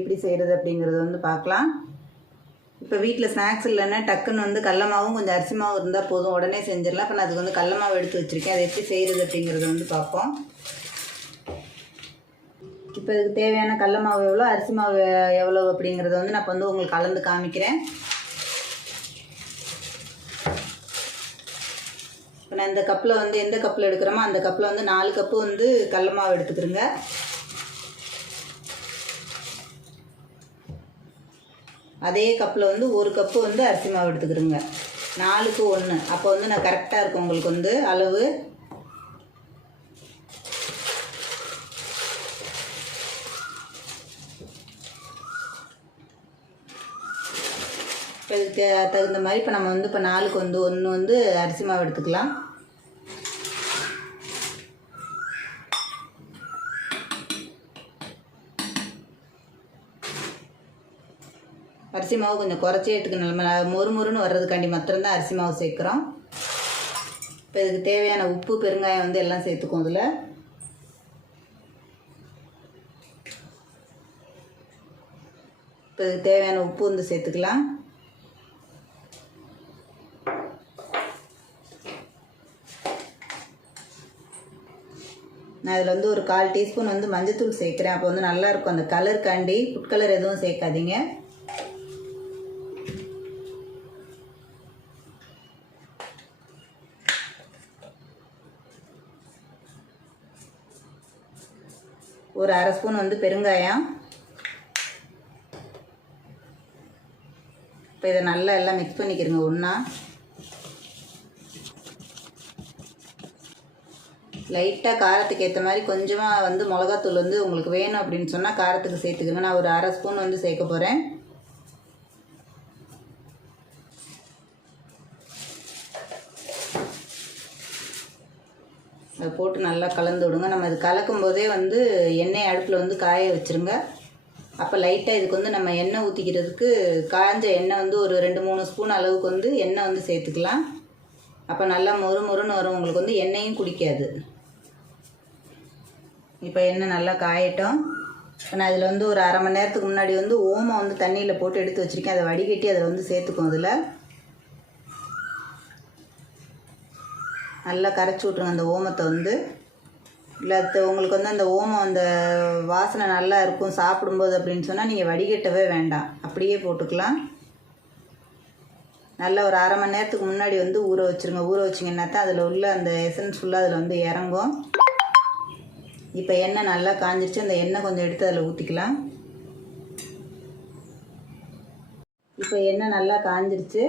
எப்படி செய்கிறது அப்படிங்கிறது வந்து பார்க்கலாம். இப்போ வீட்டில் ஸ்நாக்ஸ் இல்லைன்னா டக்குன்னு வந்து கடல மாவும் கொஞ்சம் அரிசி மாவு இருந்தால் போதும். உடனே செஞ்சிடலாம். இப்போ நான் அதுக்கு வந்து கடல மாவு எடுத்து வச்சுருக்கேன். அதை எப்படி செய்கிறது அப்படிங்கிறது வந்து பார்ப்போம். இப்போ இதுக்கு தேவையான கடல மாவு எவ்வளோ அரிசி மாவு எவ்வளோ அப்படிங்கிறத வந்து நான் இப்போ வந்து உங்களுக்கு கலந்து காமிக்கிறேன். இப்போ நான் இந்த கப்பில் வந்து எந்த கப்பில் எடுக்கிறோமோ அந்த கப்பில் வந்து நாலு கப்பு வந்து கடல மாவு எடுத்துக்கிறேங்க. அதே கப்பில் வந்து ஒரு கப்பு வந்து அரிசி மாவு எடுத்துக்கிறோங்க. நாலுக்கு ஒன்று அப்போ வந்து நான் கரெக்டாக இருக்கும் உங்களுக்கு வந்து அளவு. இப்போ இதுக்கு தகுந்த மாதிரி இப்போ நம்ம வந்து இப்போ நாலுக்கு வந்து ஒன்று வந்து அரிசி மாவு எடுத்துக்கலாம். அரிசி மாவு கொஞ்சம் குறைச்சே எடுத்துக்கணும். நம்ம மொறு மொறுன்னு வர்றதுக்காண்டி மாத்திரம்தான் அரிசி மாவு சேர்க்குறோம். இப்போ இதுக்கு தேவையான உப்பு பெருங்காயம் வந்து எல்லாம் சேர்த்துக்கும் இதில். இப்போ இதுக்கு தேவையான உப்பு வந்து சேர்த்துக்கலாம். நான் இதில் வந்து ஒரு கால் டீஸ்பூன் வந்து மஞ்சத்தூள் சேர்க்குறேன். அப்போ வந்து நல்லாயிருக்கும் அந்த கலருக்காண்டி ஃபுட் கலர் எதுவும் சேர்க்காதீங்க. ஒரு அரை ஸ்பூன் வந்து பெருங்காயம். இப்போ இதை நல்லா எல்லாம் மிக்ஸ் பண்ணிக்கிறங்க ஒன்றா லைட்டாக காரத்துக்கு ஏற்ற மாதிரி கொஞ்சமாக வந்து மிளகாத்தூள் வந்து உங்களுக்கு வேணும் அப்படின்னு சொன்னால் காரத்துக்கு சேர்த்துக்கோங்க. நான் ஒரு அரை ஸ்பூன் வந்து சேர்க்க போகிறேன் போட்டு நல்லா கலந்து விடுங்க. நம்ம இது கலக்கும் போதே வந்து எண்ணெய் அடுப்பில் வந்து காய வச்சுருங்க. அப்போ லைட்டாக இதுக்கு வந்து நம்ம எண்ணெய் ஊற்றிக்கிறதுக்கு காஞ்ச எண்ணெய் வந்து ஒரு ரெண்டு மூணு ஸ்பூன் அளவுக்கு வந்து எண்ணெய் வந்து சேர்த்துக்கலாம். அப்போ நல்லா மொறு மொறுன்னு வரும். உங்களுக்கு வந்து எண்ணெயும் குடிக்காது. இப்போ எண்ணெய் நல்லா காயட்டும். இப்போ நான் இதில் வந்து ஒரு அரை மணி நேரத்துக்கு முன்னாடி வந்து ஓமம் வந்து தண்ணியில் போட்டு எடுத்து வச்சுருக்கேன். அதை வடிகட்டி அதை வந்து சேர்த்துக்கும் அதில். நல்லா கரைச்சி விட்ருங்க அந்த ஓமத்தை வந்து. இல்லை உங்களுக்கு வந்து அந்த ஓமம் அந்த வாசனை நல்லா இருக்கும் சாப்பிடும்போது அப்படின்னு சொன்னால் நீங்கள் வடிகட்டவே வேண்டாம். அப்படியே போட்டுக்கலாம். நல்லா ஒரு அரை மணி நேரத்துக்கு முன்னாடி வந்து ஊற வச்சுருங்க. ஊற வச்சிங்கன்னா தான் அதில் உள்ள அந்த எசன்ஸ் ஃபுல்லாக அதில் வந்து இறங்கும். இப்போ எண்ணெய் நல்லா காஞ்சிருச்சு. அந்த எண்ணெய் கொஞ்சம் எடுத்து அதில் ஊற்றிக்கலாம் இப்போ எண்ணெய் நல்லா காஞ்சிருச்சு.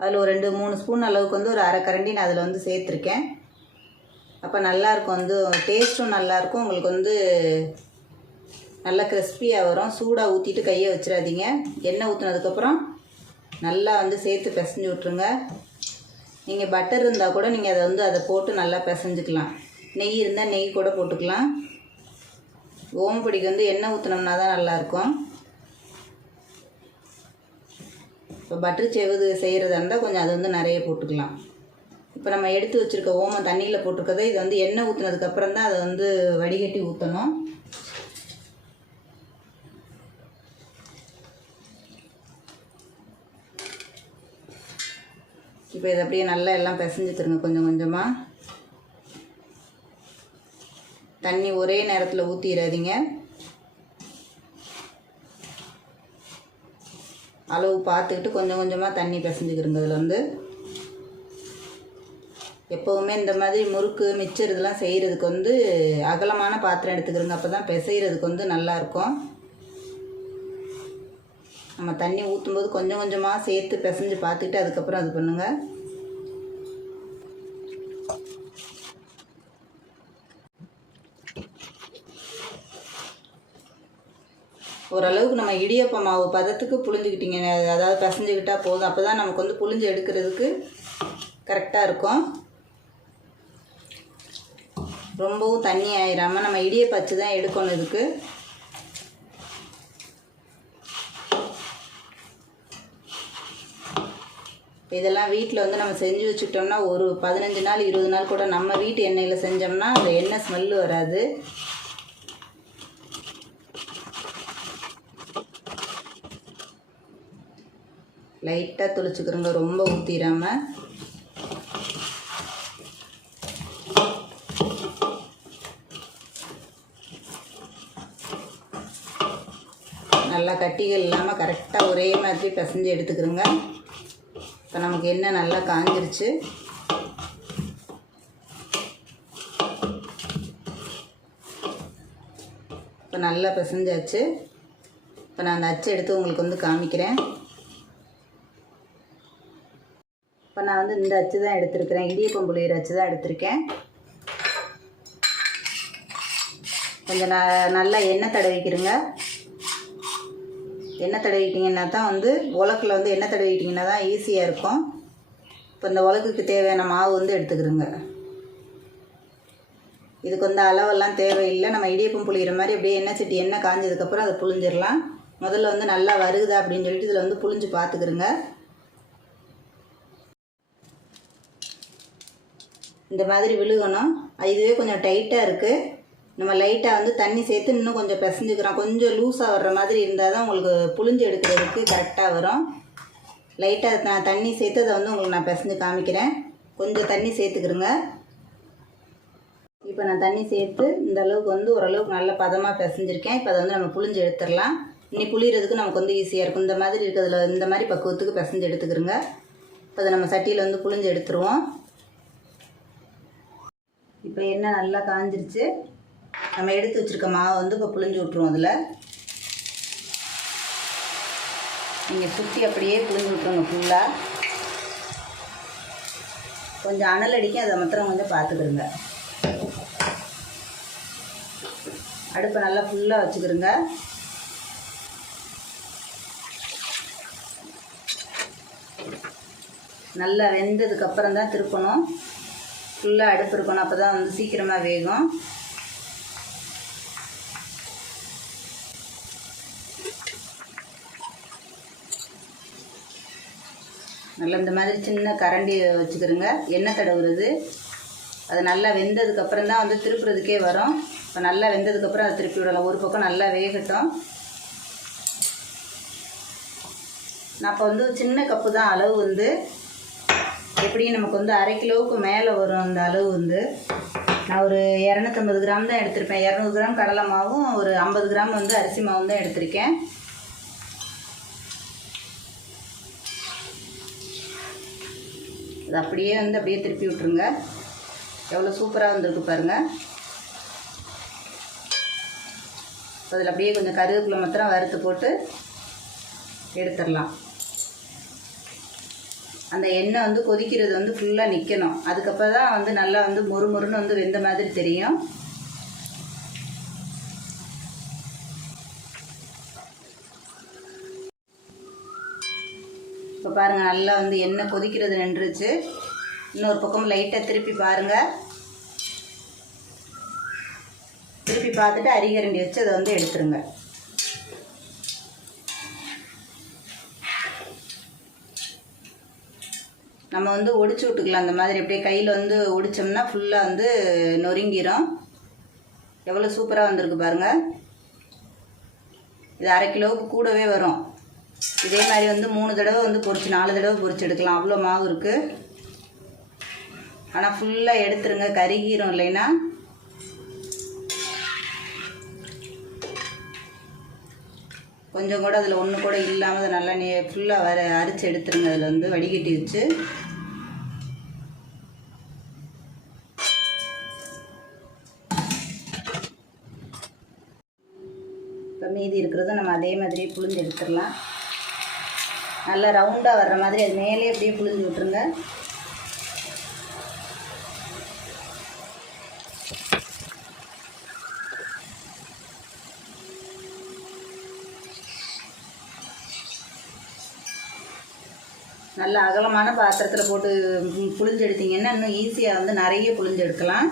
அதில் ஒரு ரெண்டு மூணு ஸ்பூன் அளவுக்கு வந்து ஒரு அரை கரண்டி நான் அதில் வந்து சேர்த்துருக்கேன். அப்போ நல்லாயிருக்கும் வந்து டேஸ்ட்டும் நல்லாயிருக்கும் உங்களுக்கு வந்து நல்லா கிறிஸ்பியாக வரும். சூடாக ஊற்றிட்டு கையை வச்சிடாதீங்க. எண்ணெய் ஊற்றினதுக்கப்புறம் நல்லா வந்து சேர்த்து பிசைஞ்சு விட்ருங்க நீங்கள் பட்டர் இருந்தால் கூட நீங்கள் அதை வந்து அதை போட்டு நல்லா பிசைஞ்சுக்கலாம். நெய் இருந்தால் நெய் கூட போட்டுக்கலாம். ஓம்படிக்கு வந்து எண்ணெய் ஊற்றினோம்னா தான் நல்லாயிருக்கும் இப்போ பட்டர் செவுது செய்கிறதா இருந்தால் கொஞ்சம் அது வந்து நிறைய போட்டுக்கலாம். இப்போ நம்ம எடுத்து வச்சுருக்க ஓமம் தண்ணியில் போட்டிருக்கதை இது வந்து எண்ணெய் ஊற்றுனதுக்கப்புறம் தான் அதை வந்து வடிகட்டி ஊற்றணும் இப்போ இதை அப்படியே நல்லா எல்லாம் பிசைஞ்சுத்துருங்க கொஞ்சம் கொஞ்சமாக தண்ணி ஒரே நேரத்தில் ஊற்றிடாதீங்க அளவு பார்த்துக்கிட்டு கொஞ்சம் கொஞ்சமாக தண்ணி பிசைஞ்சுக்கிறங்க அதில் வந்து எப்போவுமே இந்த மாதிரி முறுக்கு மிச்சர் இதெல்லாம் செய்கிறதுக்கு வந்து அகலமான பாத்திரம் எடுத்துக்கிறோங்க. அப்போ தான் பிசைகிறதுக்கு வந்து நல்லாயிருக்கும் நம்ம தண்ணி ஊற்றும்போது கொஞ்சம் கொஞ்சமாக சேர்த்து பிசைஞ்சு பார்த்துக்கிட்டு அதுக்கப்புறம் அது பண்ணுங்கள் ஓரளவுக்கு நம்ம இடியப்ப மாவு பதத்துக்கு புழிஞ்சுக்கிட்டீங்க. அதாவது பசஞ்சுக்கிட்டால் போதும். அப்போ தான் நமக்கு வந்து புளிஞ்சு எடுக்கிறதுக்கு கரெக்டாக இருக்கும். ரொம்பவும் தண்ணி ஆயிடாமல் நம்ம இடியை அச்சு தான் எடுக்கணும் இதுக்கு. இதெல்லாம் வீட்டில் வந்து நம்ம செஞ்சு வச்சுக்கிட்டோம்னா ஒரு பதினஞ்சு நாள் இருபது நாள் கூட நம்ம வீட்டு எண்ணெயில் செஞ்சோம்னா அந்த எண்ணெய் ஸ்மெல்லு வராது. லைட்டாக தொளிச்சுக்கிறோங்க ரொம்ப ஊற்றிடாமல் நல்லா கட்டிகள் இல்லாமல் கரெக்டாக ஒரே மாதிரி பிசைஞ்சு எடுத்துக்கிறோங்க. இப்போ நமக்கு என்ன நல்லா காஞ்சிருச்சு. இப்போ நல்லா பிசைஞ்சாச்சு. இப்போ நான் அந்த அச்சு எடுத்து உங்களுக்கு வந்து காமிக்கிறேன் இப்போ நான் வந்து இந்த அச்சு தான் எடுத்திருக்கிறேன். இடியப்பம் புளியிற அச்சு தான் எடுத்திருக்கேன். கொஞ்சம் ந நல்லா எண்ணெய் தடவிக்கிறேங்க எண்ணெய் தடவிட்டிங்கன்னா தான் வந்து உலக்கில் வந்து எண்ணெய் தடவிட்டிங்கன்னா தான் ஈஸியாக இருக்கும். இப்போ இந்த உலக்குக்கு தேவையான மாவு வந்து எடுத்துக்கிறோங்க இதுக்கு வந்து அளவெல்லாம் தேவையில்லை. நம்ம இடியப்பம் புளிகிற மாதிரி அப்படியே எண்ணெய் சட்டி எண்ணெய் காஞ்சதுக்கப்புறம் அதை புழிஞ்சிடலாம் முதல்ல வந்து நல்லா வருகுதா அப்படின்னு சொல்லிட்டு இதில் வந்து புழிஞ்சு பார்த்துக்கிறோங்க இந்த மாதிரி விழுகணும். இதுவே கொஞ்சம் டைட்டாக இருக்குது நம்ம லைட்டாக வந்து தண்ணி சேர்த்து இன்னும் கொஞ்சம் பிசைஞ்சுக்கிறோம். கொஞ்சம் லூஸாக வர்ற மாதிரி இருந்தால் தான் உங்களுக்கு புளிஞ்சு எடுக்கிறதுக்கு கரெக்டாக வரும். லைட்டாக நான் தண்ணி சேர்த்து அதை வந்து உங்களுக்கு நான் பிசைஞ்சு காமிக்கிறேன். கொஞ்சம் தண்ணி சேர்த்துக்கிறேங்க இப்போ நான் தண்ணி சேர்த்து இந்த அளவுக்கு வந்து ஓரளவுக்கு நல்ல பதமாக பிசைஞ்சிருக்கேன். இப்போ அதை வந்து நம்ம புளிஞ்சு எடுத்துடலாம். இனி புளியறதுக்கு நமக்கு வந்து ஈஸியாக இருக்கும். இந்த மாதிரி இருக்கிறதுல இந்த மாதிரி பக்குவத்துக்கு பிசைஞ்சு எடுத்துக்கிறோங்க இப்போ அதை நம்ம சட்டியில் வந்து புளிஞ்சு எடுத்துருவோம். இப்போ எண்ணெய் நல்லா காஞ்சிருச்சு. நம்ம எடுத்து வச்சுருக்க மாவை வந்து இப்போ புளிஞ்சு விட்ருவோம் அதில். நீங்கள் சுற்றி அப்படியே புளிஞ்சு விட்ருங்க ஃபுல்லாக கொஞ்சம் அனல் அடிக்கும் அதை மாத்திரம் கொஞ்சம் பார்த்துக்கிடுங்க. அடுப்பை நல்லா ஃபுல்லாக வச்சுக்கிடுங்க. நல்லா வெந்ததுக்கப்புறம் தான் திருப்பணும். ஃபுல்லாக அடுப்பு இருக்கணும். அப்போ தான் வந்து சீக்கிரமாக வேகும். நல்லா இந்த மாதிரி சின்ன கரண்டி வச்சுக்கிறோங்க எண்ணெய் தடவுறது. அது நல்லா வெந்ததுக்கப்புறம் தான் வந்து திருப்புறதுக்கே வரும். இப்போ நல்லா வெந்ததுக்கப்புறம் அதை திருப்பி விடலாம். ஒரு பக்கம் நல்லா வேகட்டும். நான் இப்போ வந்து சின்ன கப்பு தான். அளவு வந்து எப்படியும் நமக்கு வந்து அரை கிலோவுக்கு மேலே வரும் அந்த அளவு வந்து. நான் ஒரு இரநூத்தம்பது கிராம் தான் எடுத்திருப்பேன். இரநூறு கிராம் கடலை மாவும் ஒரு ஐம்பது கிராம் வந்து அரிசி மாவும் தான் எடுத்திருக்கேன். அது அப்படியே வந்து அப்படியே திருப்பி விட்ருங்க எவ்வளோ சூப்பராக வந்திருக்கு பாருங்கள் அதில் அப்படியே கொஞ்சம் கருவேப்பிலை மாத்திரம் வறுத்து போட்டு எடுத்துடலாம். அந்த எண்ணெய் வந்து கொதிக்கிறது வந்து ஃபுல்லாக நிற்கணும் அதுக்கப்புறம் தான் வந்து நல்லா வந்து மொறு மொறுன்னு வந்து வெந்த மாதிரி தெரியும். இப்போ பாருங்கள் நல்லா வந்து எண்ணெய் கொதிக்கிறது நின்றுச்சு. இன்னொரு பக்கம் லைட்டாக திருப்பி பாருங்கள் திருப்பி பார்த்துட்டு அரிகரண்டி வச்சு அதை வந்து எடுத்துருங்க. நம்ம வந்து ஒடிச்சு விட்டுக்கலாம். அந்த மாதிரி அப்படியே கையில் வந்து ஒடிச்சோம்னா ஃபுல்லாக வந்து நொறுங்கிரும். எவ்வளோ சூப்பராக வந்திருக்கு பாருங்கள் இது அரை கிலோவுக்கு கூடவே வரும். இதே மாதிரி வந்து மூணு தடவை வந்து பொறிச்சு நாலு தடவை பொரிச்சு எடுக்கலாம். அவ்வளோ மாவு இருக்குது ஆனால் ஃபுல்லாக எடுத்துருங்க. கருகிரும் இல்லைன்னா. கொஞ்சம் கூட அதில் ஒன்று கூட இல்லாமல் அதை நல்லா நீ ஃபுல்லாக வர அரிச்சு எடுத்துருங்க. அதில் வந்து வடிகட்டி வச்சு. இப்போ மீதி இருக்கிறதும் நம்ம அதே மாதிரியே புழிஞ்சு எடுத்துடலாம். நல்லா ரவுண்டாக வர்ற மாதிரி அது மேலே அப்படியே புழிஞ்சு விட்ருங்க நல்ல அகலமான பாத்திரத்தில் போட்டு ம், இன்னும் ஈஸியாக வந்து நிறைய புழிஞ்செடுக்கலாம்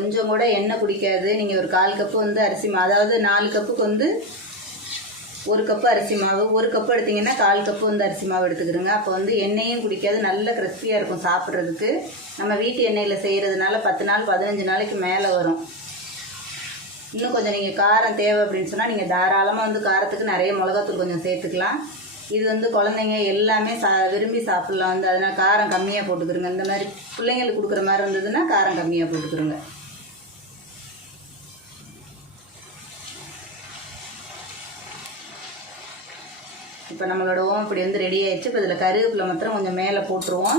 கொஞ்சம் கூட எண்ணெய் குடிக்காது. நீங்கள் ஒரு கால் கப்பு வந்து அரிசி மாவு அதாவது நாலு கப்புக்கு வந்து ஒரு கப்பு அரிசி மாவு ஒரு கப்பு எடுத்தீங்கன்னா கால் கப்பு வந்து அரிசி மாவு எடுத்துக்கிடுங்க. அப்போ வந்து எண்ணெயும் குடிக்காது நல்ல கிறிஸ்பியாக இருக்கும் சாப்பிட்றதுக்கு. நம்ம வீட்டு எண்ணெயில் செய்கிறதுனால பத்து நாள் பதினஞ்சு நாளைக்கு மேலே வரும். இன்னும் கொஞ்சம் நீங்கள் காரம் தேவை அப்படின்னு சொன்னால் நீங்கள் தாராளமாக வந்து காரத்துக்கு நிறைய மிளகாத்தூள் கொஞ்சம் சேர்த்துக்கலாம். இது வந்து குழந்தைங்க எல்லாமே சா விரும்பி சாப்பிட்லாம். வந்து அதனால் காரம் கம்மியாக போட்டுக்கிறோங்க இந்த மாதிரி பிள்ளைங்களுக்கு கொடுக்குற மாதிரி இருந்ததுன்னா காரம் கம்மியாக போட்டுக்கிறோங்க இப்போ நம்மளோட ஓம் இப்படி வந்து ரெடி ஆயிடுச்சு. இப்போ இதில் கருவேப்பிலை மாத்திரம் கொஞ்சம் மேலே போட்டுருவோம்.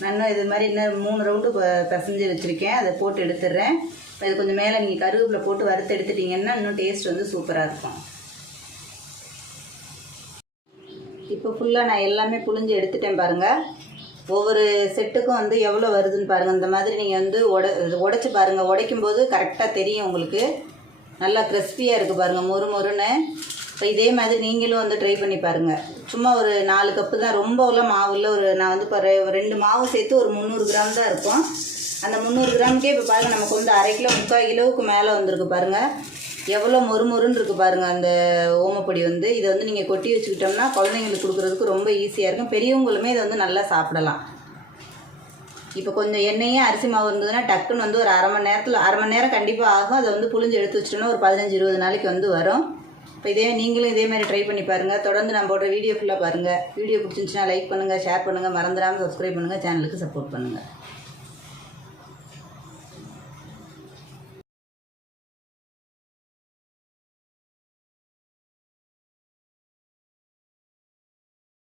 நான் இது மாதிரி இன்னும் மூணு ரவுண்டு ப- பிசைஞ்சு வச்சுருக்கேன். அதை போட்டு எடுத்துடுறேன். இப்போ இது கொஞ்சம் மேலே நீங்கள் கருவேப்பிலை போட்டு வறுத்து எடுத்துட்டிங்கன்னா இன்னும் டேஸ்ட் வந்து சூப்பராக இருக்கும். இப்போ ஃபுல்லாக நான் எல்லாமே புழிஞ்சு எடுத்துட்டேன் பாருங்கள் ஒவ்வொரு செட்டுக்கும் வந்து எவ்வளோ வருதுன்னு பாருங்கள் இந்த மாதிரி நீங்கள் வந்து உட உடச்சி பாருங்கள் உடைக்கும் போது கரெக்டாக தெரியும் உங்களுக்கு. நல்லா கிறிஸ்பியாக இருக்குது பாருங்கள் மொறு மொறுன்னு. இப்போ இதே மாதிரி நீங்களும் வந்து ட்ரை பண்ணி பாருங்கள் சும்மா ஒரு நாலு கப்பு தான். ரொம்ப உள்ள மாவு இல்லை. ஒரு நான் வந்து இப்போ ரெண்டு மாவு சேர்த்து ஒரு முந்நூறு கிராம் தான் இருக்கும். அந்த முந்நூறு கிராமுக்கே இப்போ பாருங்கள் நமக்கு வந்து அரை கிலோ முக்கால் கிலோவுக்கு மேலே வந்திருக்கு பாருங்கள் எவ்வளோ மொறுமொறுன்னு இருக்குது பாருங்கள் அந்த ஓமப்பொடி வந்து. இதை வந்து நீங்கள் கொட்டி வச்சுக்கிட்டோம்னா குழந்தைங்களுக்கு கொடுக்குறதுக்கு ரொம்ப ஈஸியாக இருக்கும். பெரியவங்களுமே இதை வந்து நல்லா சாப்பிடலாம். இப்போ கொஞ்சம் எண்ணெயும் அரிசி மாவு இருந்ததுன்னா டக்குன்னு வந்து ஒரு அரை மணி நேரத்தில் அரை மணி நேரம் கண்டிப்பாக ஆகும். அதை வந்து புளிஞ்சு எடுத்து வச்சிட்டோம்னா ஒரு பதினஞ்சு இருபது நாளைக்கு வந்து வரும். இப்போ இதே நீங்களும் இதே மாதிரி ட்ரை பண்ணி பாருங்கள் தொடர்ந்து நம்ம போடுற வீடியோ ஃபுல்லாக பாருங்கள் வீடியோ பிடிச்சிருந்துச்சுன்னா லைக் பண்ணுங்கள் ஷேர் பண்ணுங்கள் மறந்துடாமல் சப்ஸ்கிரைப் பண்ணுங்கள் சேனலுக்கு சப்போர்ட் பண்ணுங்கள்